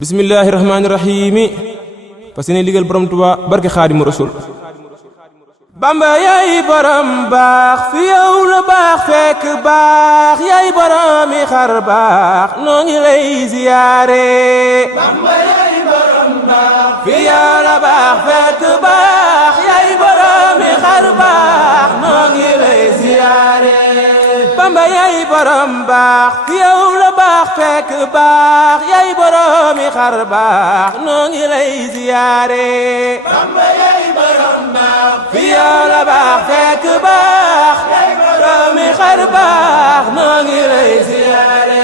bismillahi rahmaani rahiimi parce que liggéeyal borom Tuubaa barke Xaadimu Rasuul Bamba yaay borom baax fi yow la baax fekk baax yaay boromi xar baax noo ngi lay ziyaare Bamba yaay borom baax fi yow la baax fekk baax yaay boromi xar baax noo ngi lay ziyaare Bamba yaay borom baax fi yow la baax fekk baax yaay boromi xar baax noo ngi lay ziyaare Bamba yaay borom baax fi yow la baax fekk baax yaay boromi xar baax noo ngi lay ziyaare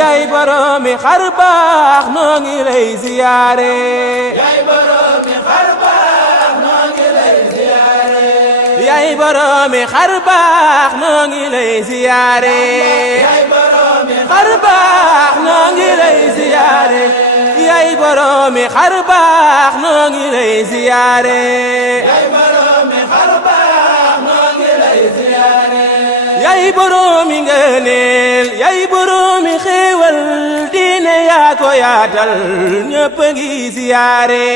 yaay boromi xar baax noo ngi lay ziyaare yaay boromi xar baax noo ngi lay ziyaare yaay boromi xar baax noo ngi lay ziyaare yaay boromi xar baax noo ngi lay ziyaare yaay boromi xar baax noo ngi lay ziyaare yaay boromi ngëneel yaay boromi xéewal diine yaa ko yaatal ñëpp a ngi ziyaare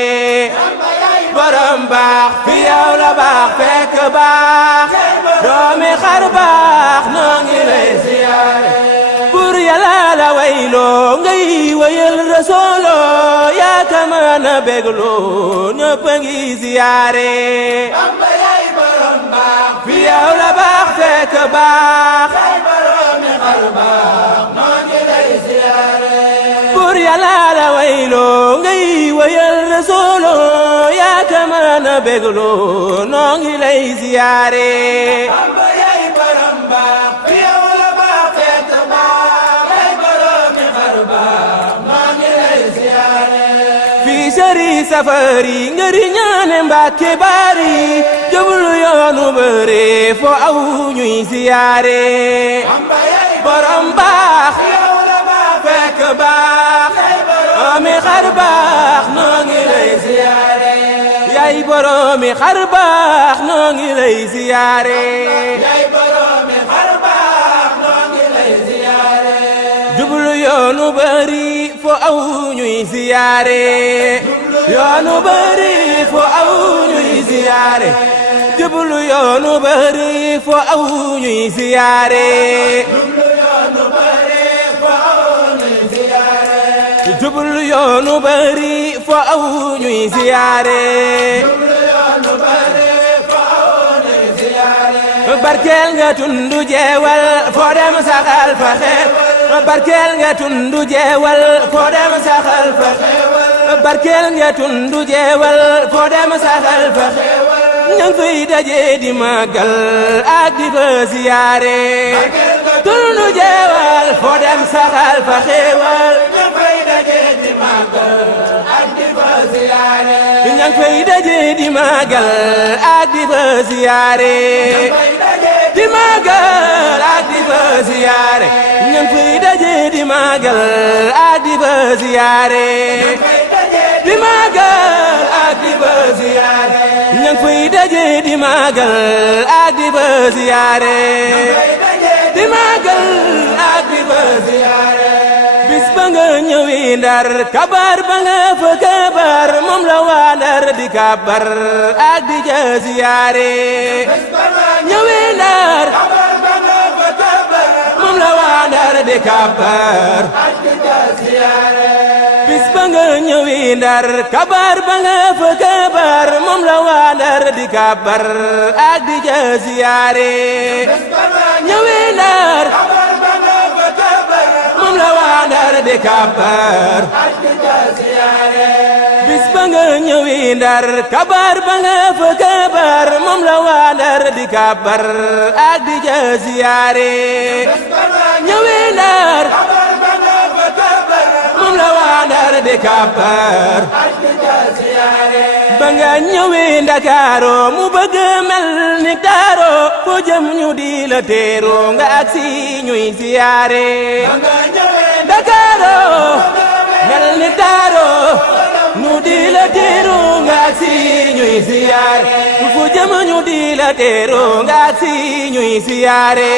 borom baax fi yow la baax fekk baax doomi xar baax noo ngi lay ziyaare bur Yàlla la wayloo ngay wayal rasoolo yaa ka mën a bégloo ñëpp a ngi ziyaare fi yow la baax fekk baax yaay boromi xar baax noo ngi lay ziyaare bur Yàlla la wayloo ngay wayal rasoolo yaa ka mën a bégloo noo ngi lay ziyaare Bamba yaay borom baax fi yow la baax fekk baax yaay boromi xar baax noo ngi lay ziyaare fi sëri safari ngëri ñaane Mbàkke bari jublu yoonu bëre fo aw ñuy ziyaare Bamba yaay borom baax yow la baax fekk baax boromi xar baax noo ngi lay ziyaare yaay boromi xar baax noo ngi lay ziyaare yaay boromi xar baax noo ngi lay ziyaare jublu yoonu bëri fo aw ñuy ziyaare yoonu bëri fo aw ñuy ziyaare jublu yoonu bëri fo aw ñuy ziyaare jublu yoonu bëri fo aw ñuy ziyaare barkeel nga tundu jeewal fo dem saxal fa xeer barkeel nga tundu jeewal fo dem saxal fa xeer barkeel nga tundu jeewal fo dem saxal fa xeer ñang fay daje di màggal ak di fa ziyaare tundu jeewal fo dem saxal fa xeewal ñang fay daje di màggal ak di fa ziyaare ñang fay daje di màggal ak di fa ziyaare di màggal ak di fa ziyaare ñang fay daje di màggal ak di fa ziyaare di màggal ak di fa ziyaare ñang fay daje di màggal ak di fa ziyaare di màggal ak di fa ziyaare bis ba nga ñëwi Ndar kabar ba nga fa kabar moom la waa Ndar di kabar ak di ja ziyaare ñëwi Ndar moom la waa Ndar di kabar ak di ja ziyaare bis ba nga ñëwi Ndar kabar ba nga fa kabar moom la waa Ndar di kabar ak di ja ziyaare ñëwi Ndar moom la waa Ndar di kabar ak di ja ziyaare bis ba nga ñëwi Ndar kabar ba nga fa kabar moom la waa Ndar di kabar ak di ja ziyaare ñëwi Ndar moom la waa Ndar di kabar ak di ja ziyaare ba nga ñëwi Ndakaaru mu bëgg mel ni Daaro fo jëm ñu di la teeru nga ak si ñuy ziyaare Ndakaaru mel ni Daaro ñu di la teeru nga ak si ñuy ziyaare fo jëm ñu di la teeru nga ak si ñuy ziyaare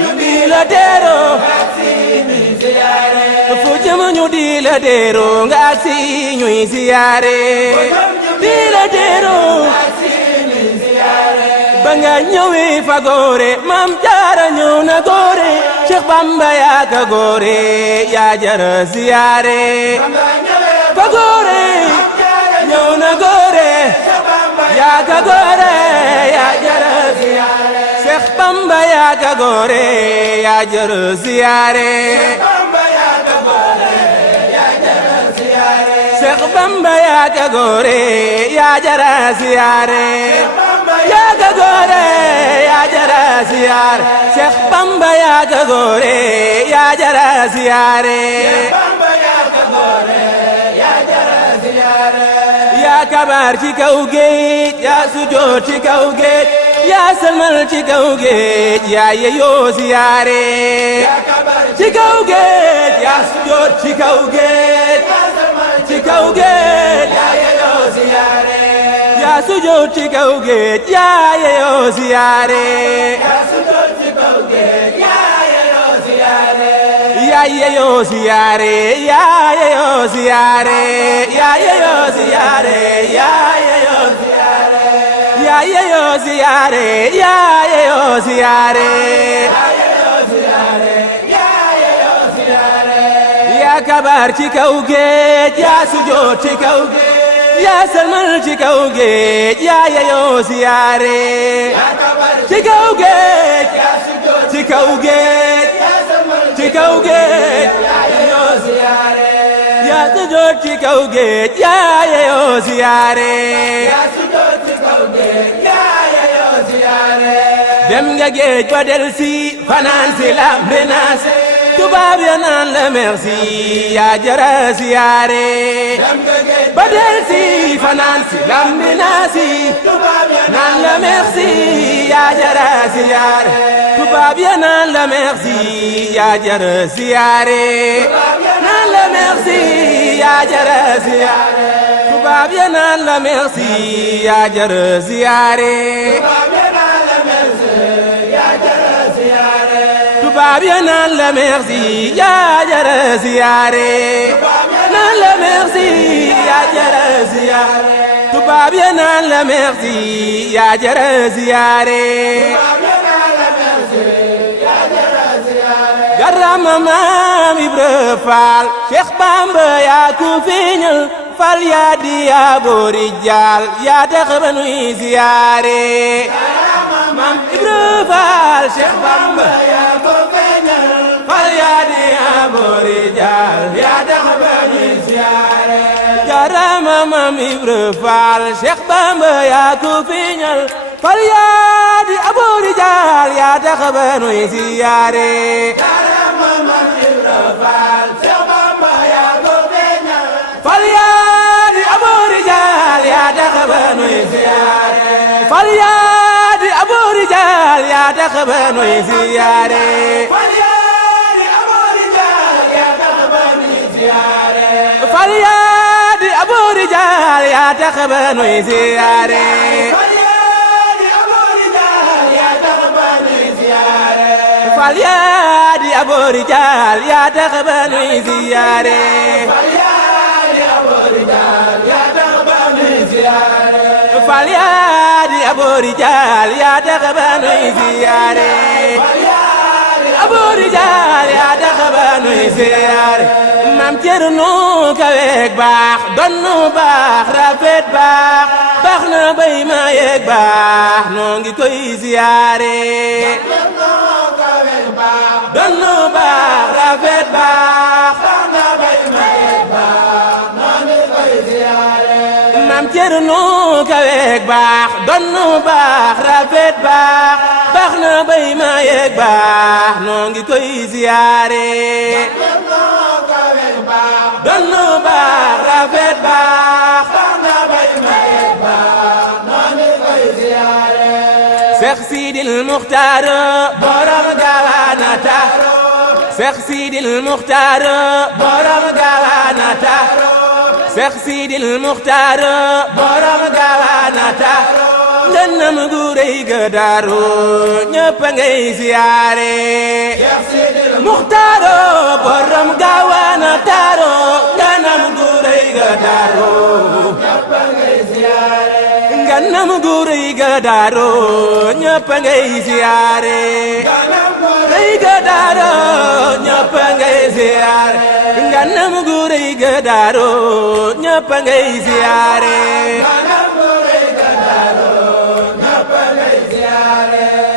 ñu di la teeru fo jëm ñu di la teeru nga si ñuy siyaare di la teeru ba nga ñëwee fa góore Maam Jaara ñëw na góore Cheikh Bamba yaa ka góore yaa jara siyaare fa góore ñëw na góore yaa ka góore yaa jara siyaare Cheikh Bamba yaa ka góore yaa jara siyaare Cheikh Bamba yaa ka góore yaa jara siyaare yaa ka góore yaa jara siyaare Cheikh Bamba yaa ka góore yaa jara siyaare yaa kabar ci kaw géej yaa sujoot ci kaw géej yaa salmal ci kaw géej yaa yeyoo siyaare ci kaw géej yaa sujoot ci kaw géej ci kaw géej yaa yeyoo siyaare yaa sujoot ci kaw géej yaa yeyoo siyaare yaa sujoot ci kaw géej yaa yeyoo siyaare yaa yeyoo siyaare yaa yeyoo siyaare yaa yeyoo siyaare yaa yeyoo siyaare yaa yeyoo siyaare yaa yeyoo siyaare yaa kabar ci kaw géej yaa sujoot ci kaw géej yaa salmal ci kaw géej yaa yeyoo siyaare ci kaw géej yaa sujoot ci kaw géej ci kaw géej yaa yeyoo siyaare yaa sujoot ci kaw géej yaa yeyoo siyaare yaa sujoot ci kaw géej yaa yeyoo siyaare dem nga géej ba del si fanaan si lambe naase tubaab ya naan la merci yaa jara siyaare ba del si fanaan si lambe naasi tubaab ya naan la merci yaa jara siyaare tubaab ya naan la merci yaa jara siyaare naan la merci yaa jara siyaare tubaab ya naan la merci yaa jara siyaare tubaab ya naan la merci yaa jara siyaare naan la merci yaa jara siyaare tubaab ya naan la merci yaa jara siyaare garama Maam Ibra Faal Cheikh Bamba yaa ku feeñal fal yaa di yaa boori jaal yaa tax ba nuy siyaare Maam Ibra Faal Cheikh Bamba yaa ku feeñal fal yaa di yaa boori jaal yaa tax ba nuy siyaare garama Maam Ibra Faal Cheikh Bamba yaa ku feeñal fal yaa di yaa boori jaal yaa tax ba nuy siyaare fal yaa di aboori jaal yaa tax ba nuy siyaare fal yaa di aboori jaal yaa tax ba nuy siyaare fal yaa di aboori jaal yaa tax ba nuy siyaare fal yaa di aboori jaal yaa tax ba nuy siyaare fal yaa di aboori jaal yaa tax ba nuy siyaare fal yaa di aboori jaal yaa tax ba nuy siyaare fal yaa di aboori jaal yaa tax ba nuy siyaare aboori jaal yaa tax ba nuy siyaare Maam Cerno kaweeg baax donnu baax rafet baax baax na bay ma yeeg baax noo ngi koy siyaare donnu baax rafet baax baax na bay ma yeeg baax noo ngi koy siyaare Maam Cerno kaweeg baax donnu baax rafet baax baax na bay ma yeeg baax noo ngi koy siyaare donnu baax rafet baax baax na bay ma yeeg baax noo ngi koy siyaare Seex Sidil Muxtaar borom Gawana taaro Seex Sidil Muxtaar borom Gawana taaro Seex Sidil Muxtaar borom Gawana taaro ngënam gu rëy ga daaru ñëpp a ngay siyaare Seex Sidil Muxtaar borom Gawana taaro Gëdaaro ñëpp ngay siyaare rëy Gëdaaro ñëpp ngay siyaare nganam gu rëy Gëdaaro ñëpp ngay siyaare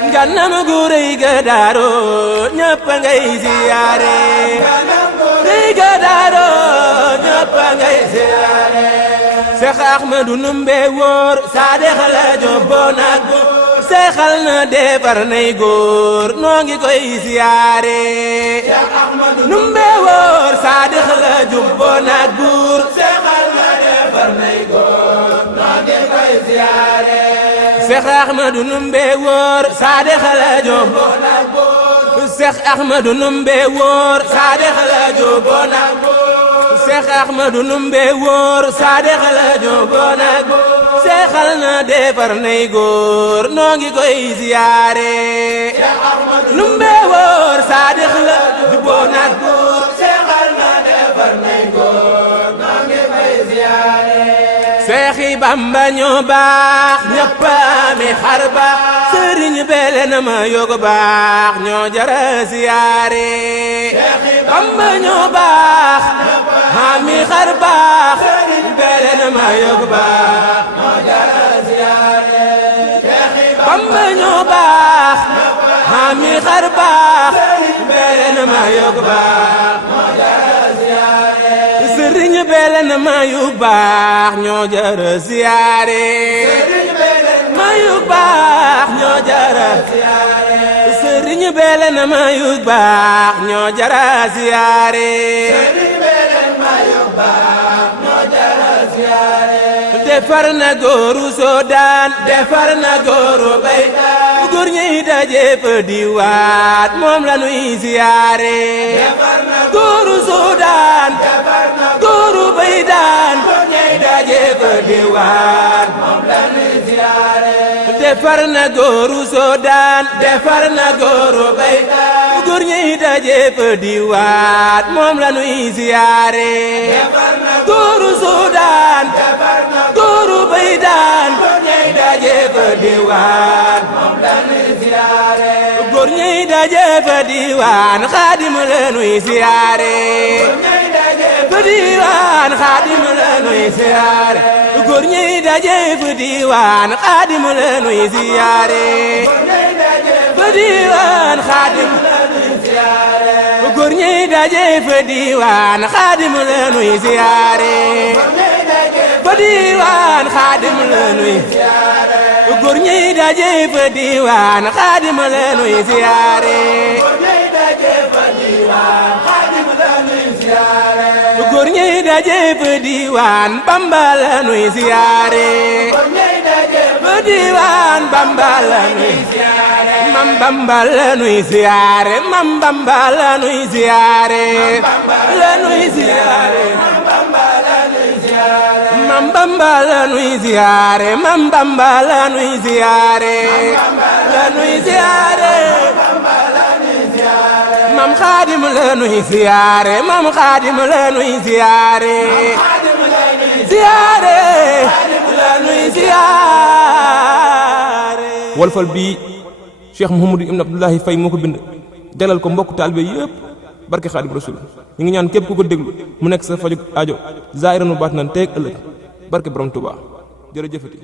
nganam gu rëy Gëdaaro ñëpp ngay siyaare rëy Gëdaaro ñëpp ngay siyaare Seex Ahmadu Numbe Wóor Saadix la jobboon ak seexal na defar nay góor noo ngi koy siyaare Seex Ahmadu Numbe Wóor Saadix la jobboon ak buur seexal na defar nay góor noo ngi koy siyaare Seex Ahmadu Numbe Wóor Saadix la jobboon ak buur Seex Ahmadu Numbe Wóor Saadix la jobboon ak buur Seex Ahmadu Numbe Wóor Saadix la jobboon ak seexal na defar nay góor noo ngi koy siyaare Seex Ahmadu Numbe Wóor Saadix la jobboon ak seexal na defar nay góor noo ngi koy siyaare Seexi Bamba ñoo baax ñëpp ami xar baax sëriñ bele na ma yog baax ñoo jara siyaare Seexi Bamba ñoo baax ami xar baax sëriñ bele na ma yog baax ñoo jara siyaare Seexi Bamba ñoo baax ami xar baax sëriñ bele na ma yog baax ñoo jara siyaare sëriñ bele na ma yog baax ñoo jara siyaare ma yu baax ñoo jara siyaare sëriñ bele na ma yu baax ñoo jara siyaare sëriñ bele ma yu baax ñoo jara siyaare defar na góoru Soodaan defar na góoru Baydaan góor ñi daje fa diwaat moom la nuy siyaare defar na góoru Soodaan defar na góoru Baydaan góor ñi daje fa diwaat moom la nuy siyaare defar na góoru Soodaan defar na góoru Baydaan góor ñi daje fa diwaat moom la nuy siyaare defar na góoru Soodaan defar na góoru Baydaan góor ñi daje fa diwaat moom la nuy siyaare góor ñi daje fa diwaan Xaadim la nuy siyaare fa diwaan Xaadim la nuy siyaare góor ñi daje fa diwaan Xaadim la nuy siyaare fa diwaan Xaadim la nuy siyaare góor ñi daje fa diwaan Xaadim la nuy siyaare fa diwaan Xaadim la nuy siyaare góor ñi daje fa diwaan Xaadim la nuy siyaare góor ñi daje fa diwaan Bamba la nuy siyaare fa diwaan Bamba la nuy siyaare Mam Bamba la nuy siyaare Mam Bamba la nuy siyaare la nuy siyaare Mam Bamba la nuy siyaare Mam Bamba la nuy siyaare la nuy siyaare Mam Xaadim la nuy siyaare Mam Xaadim la nuy siyaare siyaare la nuy siyaare wolfal bi Cheikh Mouhamadou Ibn Abdoulahi Faye moo ko bind jalal ko mbokk taalibe yëpp barke Xaadim Rasul ñu ngi ñaan képp ku ko déglu mu nekk sa faju aajo zaahiran wa baatinan tey ak ëllëg barke Borom Tuubaa jërëjëfati